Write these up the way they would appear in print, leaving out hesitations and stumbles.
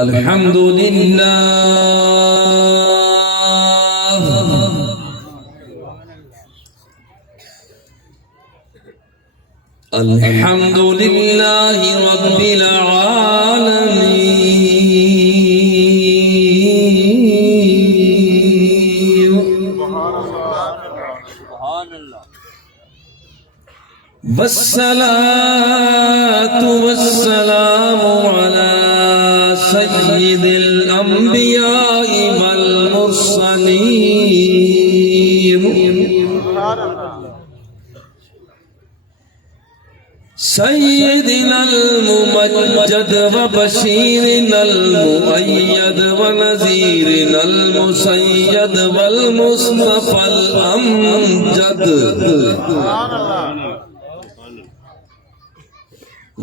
الحمد للہ الحمد للہ رب العالمین والصلاة والسلام على سید الانبیاء والمرسلین سیدنا الممجد وبشیرنا المؤید ونذیرنا المسید والمصطفى الامجد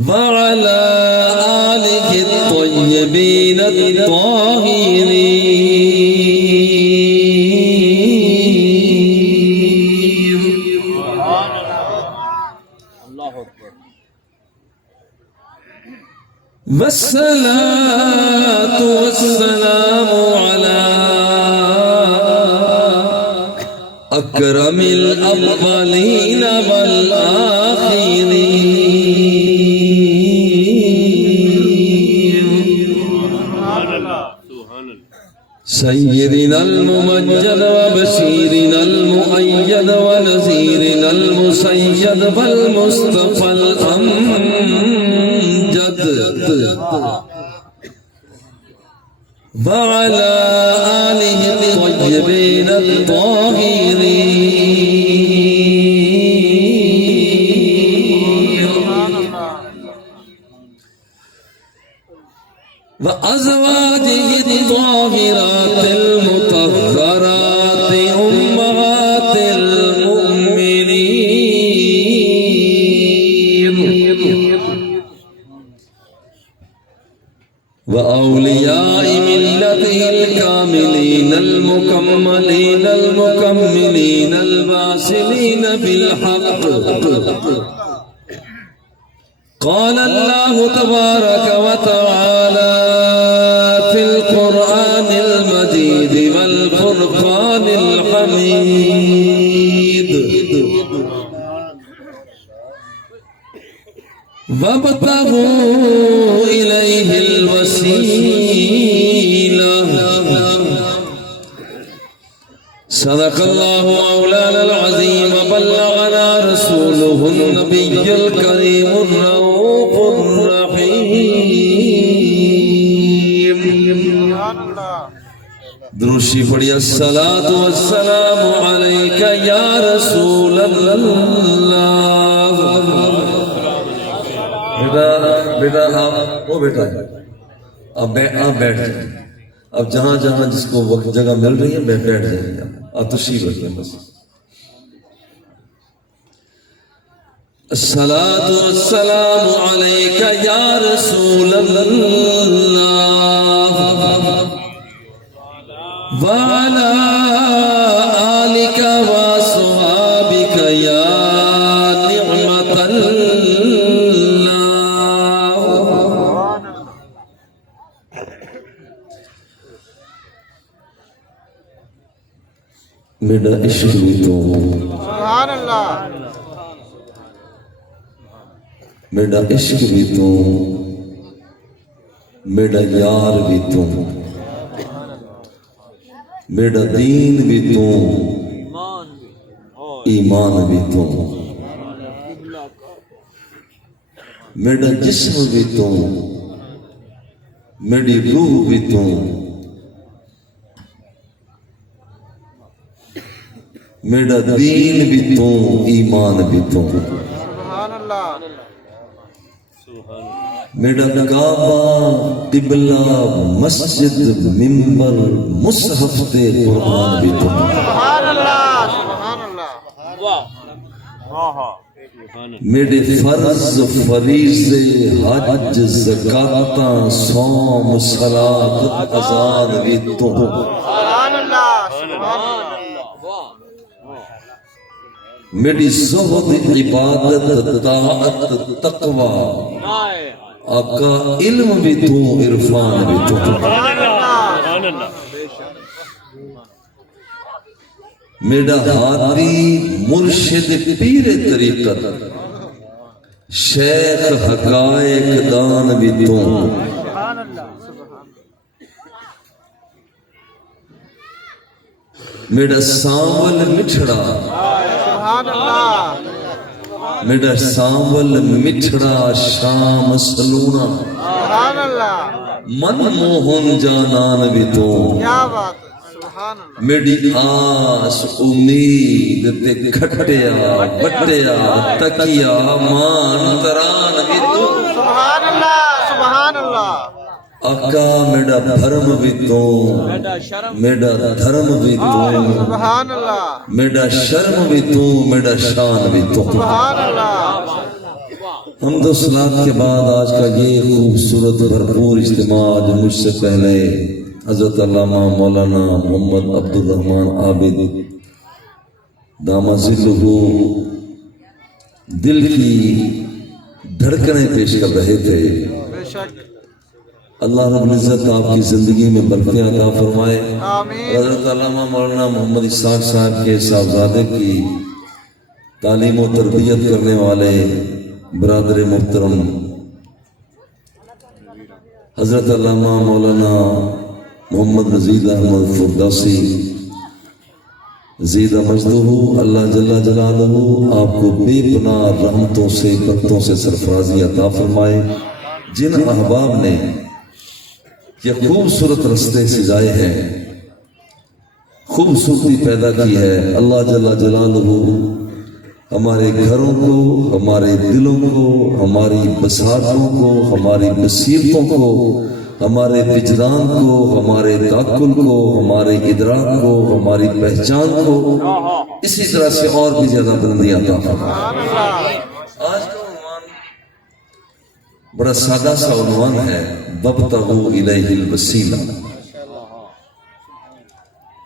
وعلى آله الطيبين الطاهرين والصلاة والسلام على أكرم الأولين والآخرين سيدنا الممجد وبشيرنا المؤيد ونذيرنا المسيد والمصطفى الأمجد وعلى آله الطيبين الطاهرين وأزواجه الطاهرات المطهرات أمهات المؤمنين وأولياء ملته الكاملين المكملين المكملين الباسلين بالحق قال الله تبارك وتعالى في القرآن المجيد والفرقان الحميد وابتغوا إليه الوسيلة صدق الله مولانا العظيم وبلغنا رسوله النبي الكريم الرؤوف الرحيم دروشی پڑھی الصلاة والسلام عليك يا رسول اللہ. بیٹا آپ وہ بیٹا آپ بیٹھ جائیں. اب جہاں جہاں جس کو وقت جگہ مل رہی ہے بیٹھ جائیں. آپ تشریف رکھیں بس. الصلاة والسلام عليك يا رسول الله وعلى آلك وصحابك يا نعمة الله. میرا عشق بھی تو سبحان اللہ. میرا عشق بھی تو میرا یار بھی تو میرا دین بھی تو ایمان بھی تو میرا جسم بھی تو میری روح بھی تو میرا دین بھی تو ایمان بھی تو میرا کعبہ قبلہ مسجد منبر مصحف دے قرآن بھی تو میرے فرض فریضے حج زکاتاں صوم صلاۃ اذان بھی تو میری زہد عبادت طاعت تقوی آقا علم بھی تو عرفان بھی تو میرا ہاتھی مرشد پیر طریقت شیخ حقائق دان بھی تو میرا سانول مٹھڑا میرا سانول مٹھڑا شام سلونا من موہن جانان بھی تو میری آس امید تے کھٹیا بٹیا تکیا مان تران بھی تو سبحان اللہ آقا میرا دھرم بھی تو میرا دھرم بھی تو سبحان اللہ میرا شرم بھی تو میرا شان بھی تو سبحان اللہ حمد و صلات کے بعد آج کا یہ خوبصورت بھرپور اجتماع جو مجھ سے پہلے حضرت علامہ مولانا محمد عبد الرحمن عابد دامہ ذلہ دل کی دھڑکنیں پیش کر رہے تھے. بے شک اللہ رب العزت آپ کی زندگی میں برکتیں عطا فرمائے. آمین حضرت علامہ مولانا محمد اسحاق صاحب کے صاحبزادے کی تعلیم و تربیت کرنے والے برادر محترم حضرت علامہ مولانا محمد رضید احمد فردوسی زیدہ مجدہ اللہ جل جلالہ آپ کو بے پناہ رحمتوں سے برکتوں سے سرفرازی عطا فرمائے. جن احباب نے یہ خوبصورت رستے سجائے ہیں خوبصورتی پیدا کی ہے اللہ جل جلالہ ہمارے گھروں کو ہمارے دلوں کو ہماری بساطوں کو ہماری بصیرتوں کو ہمارے وجدان کو ہمارے تعقل کو ہمارے ادراک کو ہماری پہچان کو اسی طرح سے اور بھی زیادہ بلندیاں عطا فرمائے. آج کا عنوان بڑا سادہ سا عنوان ہے وابتغوا الیہ الوسیلہ.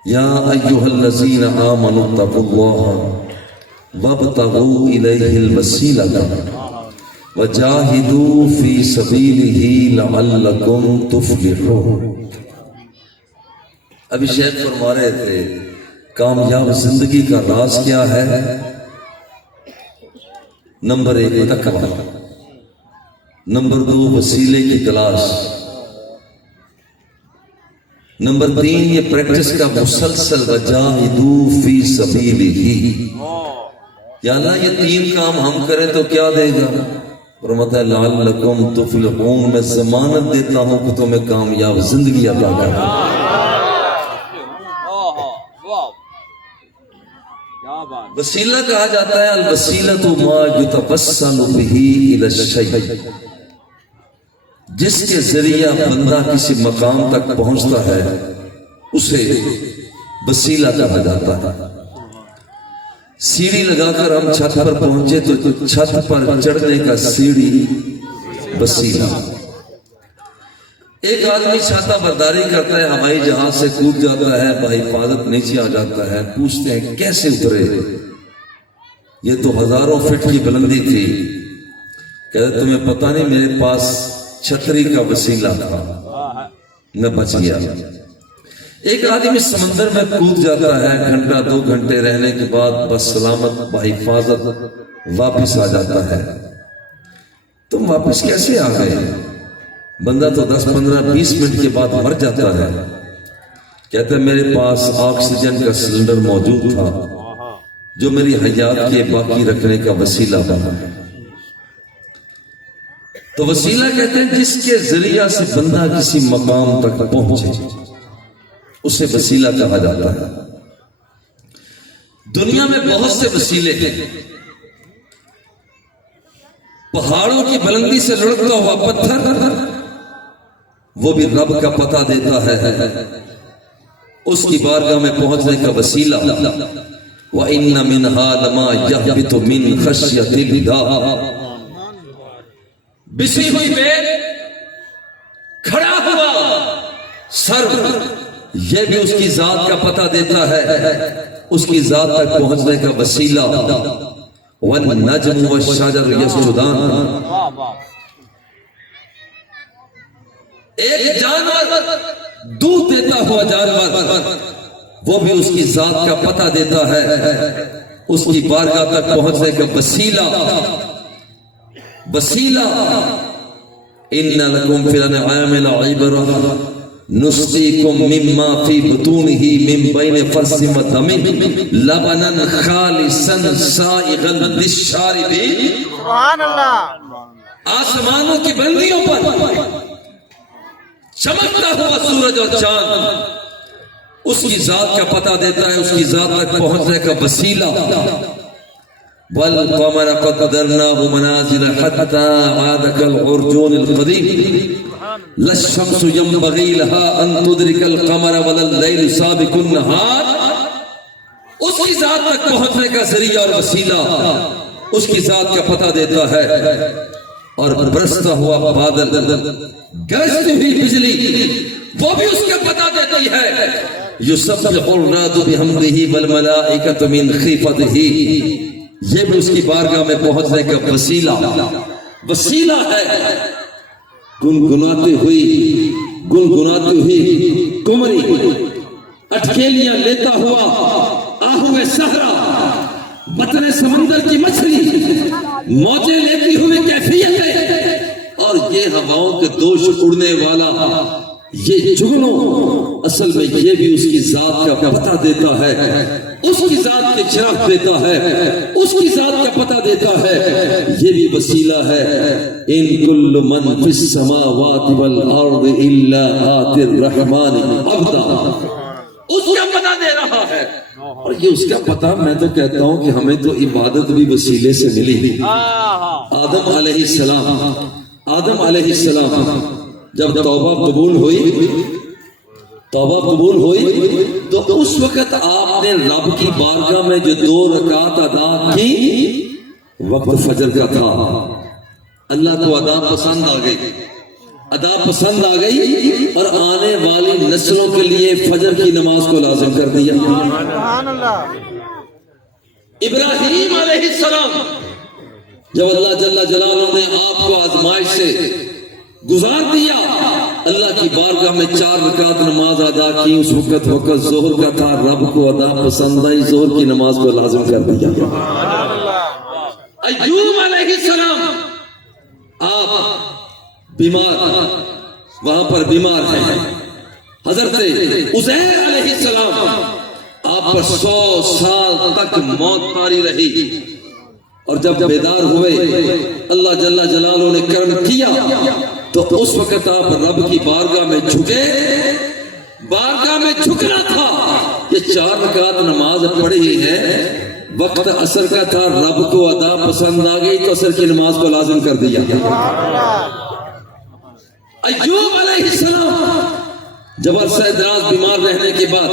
یا ایھا الذین آمنوا اتقوا اللہ وابتغوا الیہ الوسیلہ وجاہدوا فی سبیلہ لعلکم تفلحون. ابھی شیخ فرما رہے تھے کامیاب زندگی کا راز کیا ہے؟ نمبر 1 تقویٰ، نمبر 2 وسیلے کی تلاش، نمبر 3 یہ پریکٹس کا مسلسل وجاہدوا فی سبیلہ. یا اللہ یہ 3 کام ہم کریں تو کیا دے گا؟ فرماتا ہے لعلکم تفلحون، میں ضمانت دیتا ہوں کہ تمہیں کامیاب زندگی عطا کروں. وسیلہ کہا جاتا ہے الوسیلۃ ما یتوسل بہ الی الشیء، جس کے ذریعہ بندہ کسی مقام تک پہنچتا ہے اسے وسیلہ کہا جاتا ہے. سیڑھی لگا کر ہم چھت پر پہنچے تو چھت پر چڑھنے کا سیڑھی وسیلہ. ایک آدمی چھاتا برداری کرتا ہے ہوائی جہاز سے کود جاتا ہے بحفاظت نیچے آ جاتا ہے، پوچھتے ہیں کیسے اترے؟ یہ تو ہزاروں فٹ کی بلندی تھی. کہتے تمہیں پتہ نہیں میرے پاس چھتری کا وسیلہ تھا میں بچ گیا. ایک آدمی سمندر میں کود جاتا ہے، گھنٹہ 2 گھنٹے رہنے کے بعد بس سلامت بحفاظت واپس آ جاتا ہے. تم واپس کیسے آ گئے؟ بندہ تو 10 15 20 منٹ کے بعد مر جاتا ہے. کہتا ہے میرے پاس آکسیجن کا سلنڈر موجود تھا جو میری حیات کے باقی رکھنے کا وسیلہ بنا. تو وسیلہ کہتے ہیں جس کے ذریعہ سے بندہ کسی مقام تک پہنچے اسے وسیلہ کہا جاتا ہے. دنیا میں بہت سے وسیلے ہیں. پہاڑوں کی بلندی سے لڑکتا ہوا پتھر وہ بھی رب کا پتہ دیتا ہے اس کی بارگاہ میں پہنچنے کا وسیلہ. وَإِنَّ مِنْهَا لَمَا يَهْبِطُ مِنْ خَشْيَةِ اللَّهِ. بسی ہوئی بیل، کھڑا ہوا سر، یہ بھی اس کی ذات کا پتہ دیتا ہے، اس کی ذات تک پہنچنے کا وسیلہ. وَالنَّجْمُ وَالشَّجَرُ يَسْجُدَانِ. ایک جانور دودھ دیتا ہوا جانور وہ بھی اس کی ذات کا پتہ دیتا ہے، اس کی بارگاہ تک پہنچنے کا وسیلہ ان لکم فی الانعام لعبرۃ نسقیکم مما فی بطونہ من بین فرث ودم لبنا خالصا سائغا للشاربین۔ سبحان اللہ۔ آسمانوں کی بلندیوں پر چمکتا ہوا سورج اور چاند اس کی ذات کا پتہ دیتا ہے، اس کی ذات تک پہنچنے کا وسیلہ۔ والقمر قدرناه منازل حتى عاد كالعرجون القديم لا الشمس ينبغي لها ان تدرك القمر ولا الليل سابق النهار۔ اس کی ذات تک پہنچنے کا ذریعہ اور وسیلہ اس کی ذات کا پتہ دیتا ہے۔ اور برستا ہوا بادل، گرجتی ہوئی بجلی، وہ بھی اس کا پتہ دیتی ہے۔ یسبح الرعد بحمدہ والملائکۃ من خیفتہ، یہ بھی اس کی بارگاہ میں پہنچنے کا وسیلہ ہے۔ گنگناتی ہوئی کمری، اٹکیلیاں لیتا ہوا آہوے صحرا، بطن سمندر کی مچھلی، موجیں لیتی ہوئی کیفیت، اور یہ ہواؤں کے دوش اڑنے والا یہ جگنوں، اصل میں یہ بھی اس کی ذات کا پتہ دیتا ہے، اس کی ذات کے چراغ دیتا ہے، اس کی ذات کا پتہ دیتا ہے، یہ بھی وسیلہ ہے۔ ان کل من فی السماوات والارض الا آتی الرحمن عبدا، اس کا پتہ دے رہا ہے۔ اور یہ اس کا پتہ، میں تو کہتا ہوں کہ ہمیں تو عبادت بھی وسیلے سے ملی۔ آدم علیہ السلام جب توبہ قبول ہوئی تو اس وقت آپ نے رب کی بارگاہ میں جو 2 رکعت ادا کی، وقت فجر کا تھا، اللہ کو ادا پسند آ گئی اور آنے والی نسلوں کے لیے فجر کی نماز کو لازم کر دیا۔ سبحان اللہ۔ ابراہیم علیہ السلام جب اللہ جل جلالہ نے آپ کو آزمائش سے گزار دیا، اللہ کی بارگاہ میں 4 رکعت نماز ادا کی، اس وقت ظہر کا تھا، رب کو ادا پسند آئی، ظہر کی نماز کو لازم کر دیا۔ ایوب علیہ السلام آپ بیمار، وہاں پر بیمار ہیں۔ حضرت عزیر علیہ السلام آپ پر 100 سال تک موت طاری رہی، اور جب بیدار ہوئے اللہ جل جلالہ نے کرم کیا تو اس وقت آپ رب کی بارگاہ میں جھکے۔ بارگاہ میں جھکنا تھا، یہ 4 رکعت نماز پڑھی ہے، وقت عصر کا تھا، رب کو ادا پسند آ گئی تو عصر کی نماز کو لازم کر دیا۔ ایوب علیہ السلام جب عرصہ دراز بیمار رہنے کے بعد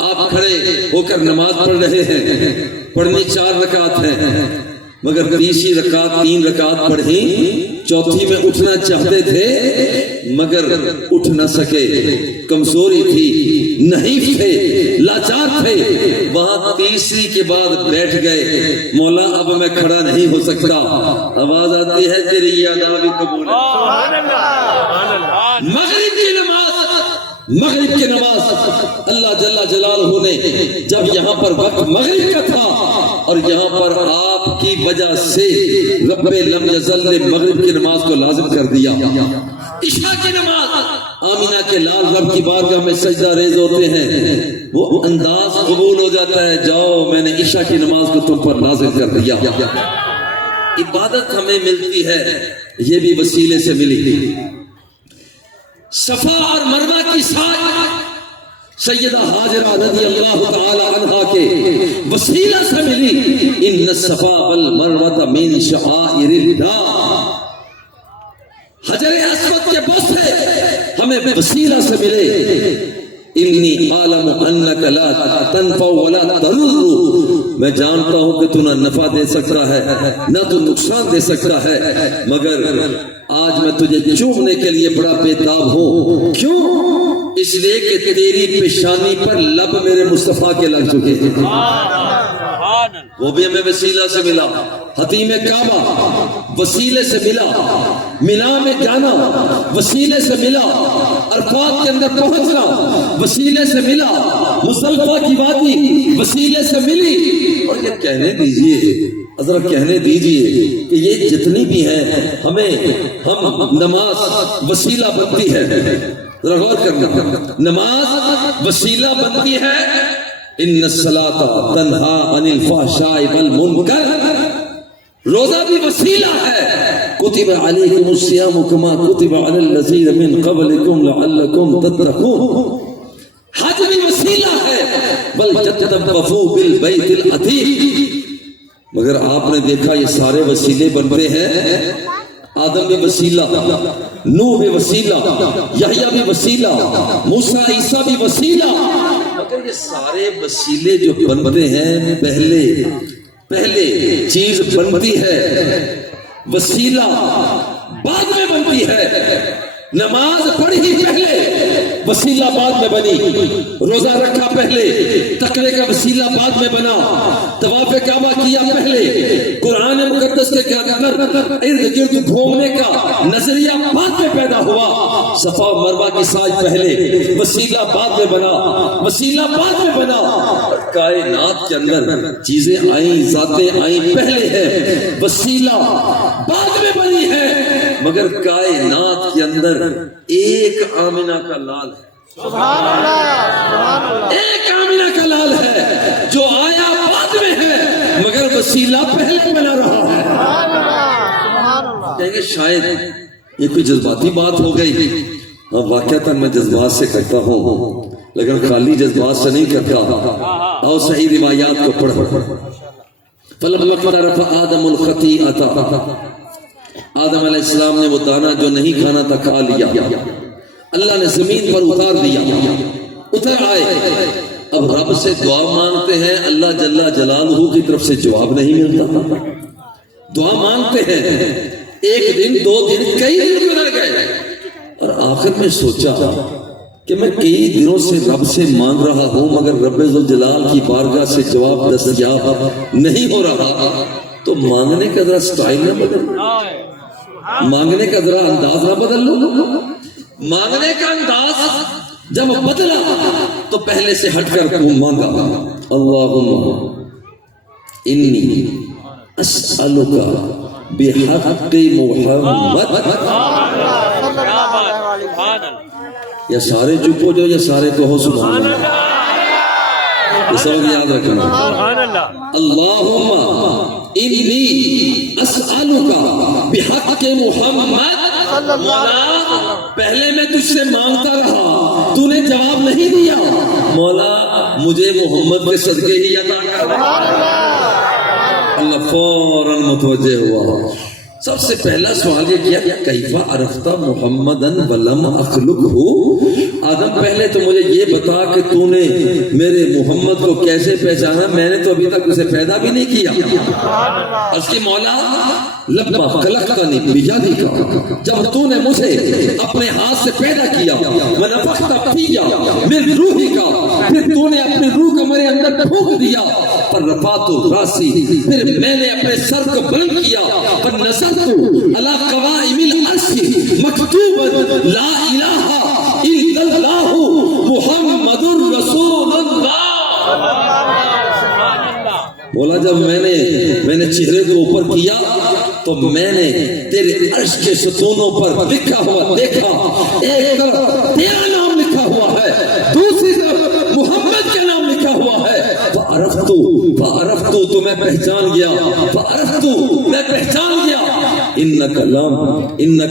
آپ کھڑے ہو کر نماز پڑھ رہے ہیں، پڑھنی 4 رکعت ہیں، مگر 30 رکعت 3 رکعت پڑھی، 4تھی میں اٹھنا چاہتے تھے مگر اٹھ نہ سکے، کمزوری تھی، نہیں تھے، لاچار تھے، وہاں 3ری کے بعد بیٹھ گئے، مولا اب میں کھڑا نہیں ہو سکتا، آواز آتی ہے تیری یہ ادا بھی قبول ہے۔ مغرب کی نماز اللہ جل جلالہ نے جب یہاں پر وقت مغرب کا تھا اور یہاں پر آپ کی وجہ سے رب لم یزل نے مغرب کی نماز کو لازم کر دیا۔ عشاء کی نماز آمینہ کے لال رب کی بارگاہ میں سجدہ ریز ہوتے ہیں، وہ انداز قبول ہو جاتا ہے، جاؤ میں نے عشاء کی نماز کو تم پر لازم کر دیا۔ عبادت ہمیں ملتی ہے، یہ بھی وسیلے سے ملی۔ صفا اور مروہ کی سعی سیدہ حاجرہ رضی اللہ تعالی عنہا کے وسیلہ سے ملی۔ ان الصفا والمروہ من شعائر اللہ، حجر اسود کے بوسے ہمیں وسیلہ سے ملے۔ انی عالم انک لا تنفع ولا تضر، میں جانتا ہوں کہ تو نہ نفع دے سکتا ہے نہ تو نقصان دے سکتا ہے، مگر آج میں تجھے چومنے کے لیے بڑا بےتاب ہوں۔ کیوں؟ اس لیے کہ تیری پیشانی پر لب میرے مصطفیٰ کے لگ چکے ہیں۔ وہ بھی ہمیں وسیلہ سے ملا. حتیم کعبہ وسیلے سے ملا, مینا میں جانا وسیلے سے ملا, عرفات کے اندر پہنچنا وسیلے سے ملا, مصطفیٰ کی وادی وسیلے سے ملی. اور یہ کہنے دیجئے, حضرت کہنے دیجئے کہ یہ جتنی بھی ہیں ہم نماز وسیلہ بنتی ہے. ذرا غور کرنا, نماز وسیلہ بنتی ہے. ان الصلاۃ تنہا عن الفحشاء والمنکر, روزہ بھی وسیلہ ہے. کتب علیکم الصیام کما کتب علی الذین من قبلکم لعلکم تتقون, حج بھی وسیلہ ہے. بل تطوفوا بالبیت العتیق, مگر آپ نے دیکھا یہ سارے وسیلے بنتے ہیں. آدم بھی وسیلہ, نوح بھی وسیلہ, یحییٰ بھی وسیلہ, موسیٰ عیسیٰ بھی وسیلہ. مگر یہ سارے وسیلے جو بنتے ہیں, پہلے چیز بنتی ہے, وسیلہ بعد میں بنتی ہے. نماز پڑھی پہلے, وسیلہ بعد میں بنی. روزہ رکھا پہلے, تقوی کا وسیلہ بعد میں بنا. طواف کعبہ کیا پہلے, قرآن مقدس کے ارد گرد گھومنے کا نظریہ بعد میں پیدا ہوا. صفا مروا کی ساج پہلے, وسیلہ بعد میں بنا, وسیلہ بعد میں بنا. کائنات کے اندر چیزیں آئیں, ذاتیں آئیں, پہلے ہے, وسیلہ بعد میں بنی ہے. مگر کائنات کے اندر ایک آمنہ کا لال ہے. سبحان اللہ, ایک آمنہ کا لال ہے جو آیا بعد میں ہے, مگر وسیلہ پہلے بنا رہا ہے. سبحان اللہ. کہیں گے شاید یہ کوئی جذباتی بات ہو گئی. ہاں واقعتاً میں جذبات سے کرتا ہوں, لیکن خالی جذبات سے نہیں کرتا. اور صحیح روایات کو پڑھ. فلما اقترف آدم الخطیئۃ, آدم علیہ السلام نے وہ دانہ جو نہیں کھانا تھا کھا لیا. اللہ نے زمین پر اتار دیا, اتر آئے. اب رب سے دعا مانگتے ہیں, اللہ جل جلالہ کی طرف سے جواب نہیں ملتا. دعا مانگتے ہیں, ایک دن, 2 دن, کئی دن گزر گئے. اور آخر میں سوچا کہ میں کئی دنوں سے رب سے مانگ رہا ہوں, مگر رب ذوالجلال کی بارگاہ سے جواب دستیاب نہیں ہو رہا. تو مانگنے کا ذرا سٹائل نہ بدل, مانگنے کا ذرا انداز نہ بدل لو. مانگنے کا انداز جب بدلا تو پہلے سے ہٹ کر تم مانگا. اللہم انی اسألک بحق محمد. یا سارے چپ ہو جاؤ یا سارے کہو سبحان اللہ. یہ سب یاد رکھنا. اللہم انی اسألک بحق محمد. مولا پہلے میں تجھ سے مانگتا رہا, تو نے جواب نہیں دیا. مولا مجھے محمد کے صدقے ہی عطا کر. اللہ فوراً متوجہ ہوا. سب سے پہلا سوال یہ کیا, کیف عرفت محمدن ولم اخلقہ. آدم پہلے تو مجھے یہ بتا کہ تو نے میرے محمد کو کیسے پہچانا, میں نے تو ابھی تک اسے پیدا بھی نہیں کیا. اس کی مولا لما خلقتنی بیدک, جب تو نے مجھے اپنے ہاتھ سے پیدا کیا, ونفخت فی من روحک, پھر تو نے اپنی روح کو میرے اندر پھونک دیا. فرفعت راسی, پھر میں نے اپنے سر کو بلند کیا. فنظرت علی قوائم العرش مکتوبا لا الہ الا اللہ محمد رسول اللہ. بولا جب میں نے چہرے کو اوپر کیا تو میں نے تیرے عرش کے ستونوں پر لکھا ہوا دیکھا. ایک طرف تیرا نام لکھا ہوا ہے, دوسری طرف محمد کا نام لکھا ہوا ہے. فعرفتو تو میں پہچان گیا. فعرفتو میں پہچان گیا. انک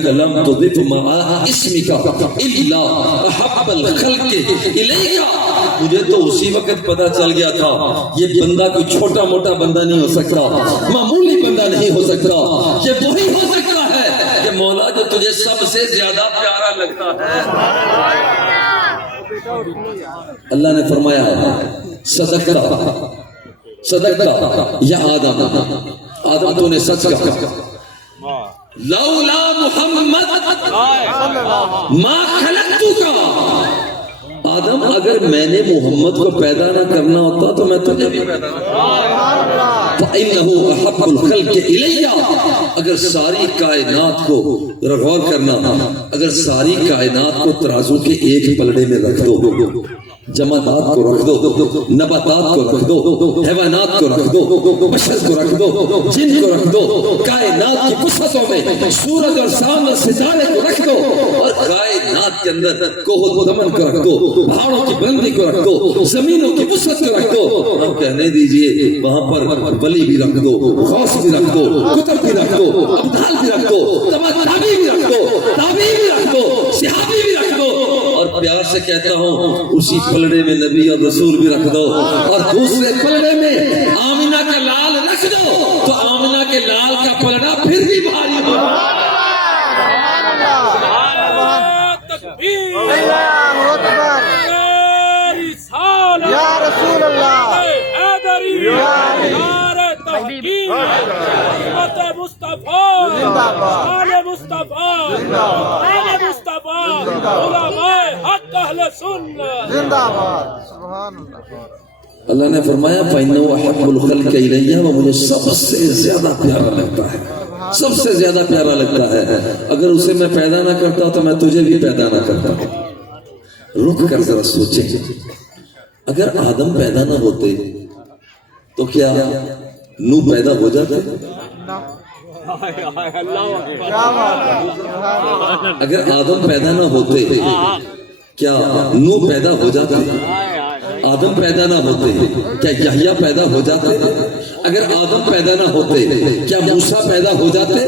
لم تضف مع اسمک الا احب الخلق الیک. مجھے تو اسی وقت پتا چل گیا تھا یہ بندہ کوئی چھوٹا موٹا بندہ نہیں ہو سکتا, معمولی بندہ نہیں ہو سکتا. یہ وہی ہو سکتا ہے کہ مولا جو تجھے سب سے زیادہ پیارا لگتا ہے. اللہ نے فرمایا صدقتا یا آدم تو نے سچ کہا. لولا محمد ما خلقتک. آدم اگر میں نے محمد کو پیدا نہ کرنا ہوتا تو میں تجھے بھی پیدا نہ کرتا. فَإِنَّهُ أَحَبُّ الْخَلْقِ إِلَيَّ اگر ساری کائنات کو غور کرنا، اگر ساری کائنات کو ترازو کے ایک پلڑے میں رکھ دو، جمادات کو رکھ دو، نباتات کو رکھ دو، حیوانات کو رکھ دو، بشر کو رکھ دو، جن کو رکھ دو، کائنات کی وسعتوں میں سورج اور چاند اور ستارے کو رکھ دو، اور کائنات کے اندر کوہ و دمن کو رکھ دو، پہاڑوں کی بلندی کو رکھ دو، زمینوں کی وسعت کو رکھ دو، اب کہنے دیجئے وہاں پر ولی بھی رکھ دو، غوث بھی رکھ دو، کتب بھی رکھ دو، ابدال بھی رکھ دو، تابعی بھی رکھ دو، تابعی بھی رکھ دو، صحابی بھی رکھ دو، اور پیار سے کہتا ہوں اسی پلڑے میں نبی اور رسول بھی رکھ دو، اور دوسرے پلڑے میں آمنہ کا لال رکھ دو تو آمنہ کے لال کا پلڑا پھر بھی بھاری ہو۔ اللہ اکبر یا رسول اللہ زندہ باد سبحان اللہ۔ اللہ نے فرمایا فَإِنَّهُ أَحَبُّ الْخَلْقِ إِلَيَّ وہ مجھے سب سے زیادہ پیارا لگتا ہے، سب سے زیادہ پیارا لگتا ہے، اگر اسے میں پیدا نہ کرتا تو میں تجھے بھی پیدا نہ کرتا۔ رک کر ذرا سوچیں، اگر آدم پیدا نہ ہوتے تو کیا نوح پیدا ہو جاتے؟ اگر آدم پیدا نہ ہوتے کیا نوح پیدا ہو جاتے؟ آدم پیدا نہ ہوتے کیا یحییٰ پیدا ہو جاتے؟ اگر آدم پیدا نہ ہوتے کیا موسیٰ پیدا ہو جاتے؟